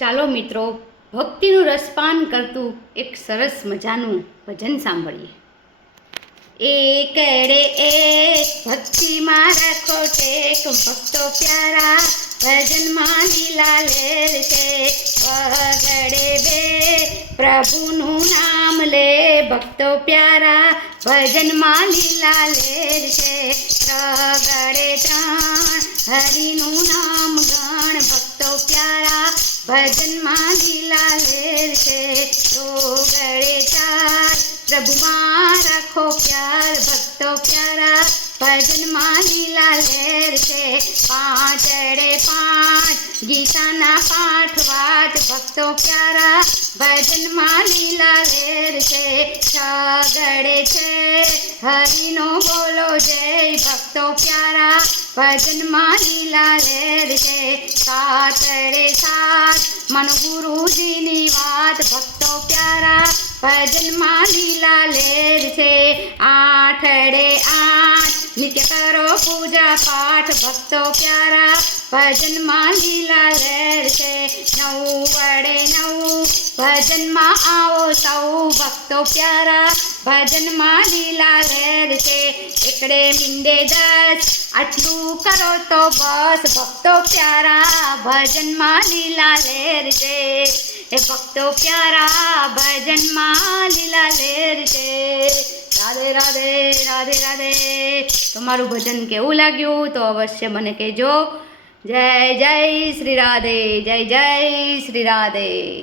ચાલો મિત્રો, ભક્તિનું રસપાન કરતું એક સરસ મજાનું ભજન સાંભળીએ. એકડે એક ભક્તિમાં રાખો ટેક, ભક્તો પ્યારા ભજનમાં લીલા લેર છે. વગડે બે પ્રભુનું નામ લે, ભક્તો પ્યારા ભજનમાં લીલા લેર છે. પ્રગડે ત્રણ હરિનું નામ ગણ, ભક્તો પ્યારા ભજનમાં લીલા લેર છે. તો ગળે ચાર પ્રભુમાં રાખો પ્યાર, ભક્તો પ્યારા ભજનમાં લીલા લેર છે. પાંચડે પાંચ ગીતાના પાઠ વાચ, ભક્તો પ્યારા ભજનમાં લીલા લેર છે. છગડે છે હરિનો બોલો જય, ભક્તો પ્યારા ભજનમાં લીલા લેર છે. સાતડે સાત મન ગુરુજીની વાત, ભક્તો પ્યારા ભજનમાં લીલા લેર છે. આઠડે આઠ નિત્ય કરો પૂજા પાઠ, ભક્તો પ્યારા ભજનમાં લીલા લેર છે. નવડે નવ ભજનમાં આવો સૌ, ભક્તો પ્યારા ભજનમાં લીલા લેર છે. એકડે મીંડે 10 આટલું કરો તો બસ, ભક્તો પ્યારા ભજનમાં લીલા લેર છે. એ ભક્તો પ્યારા ભજનમાં લીલા લેર છે. રાધે રાધે રાધે રાધે. તમારું ભજન કેવું લાગ્યું તો અવશ્ય મને કહેજો. જય જય શ્રી રાધે, જય જય શ્રી રાધે.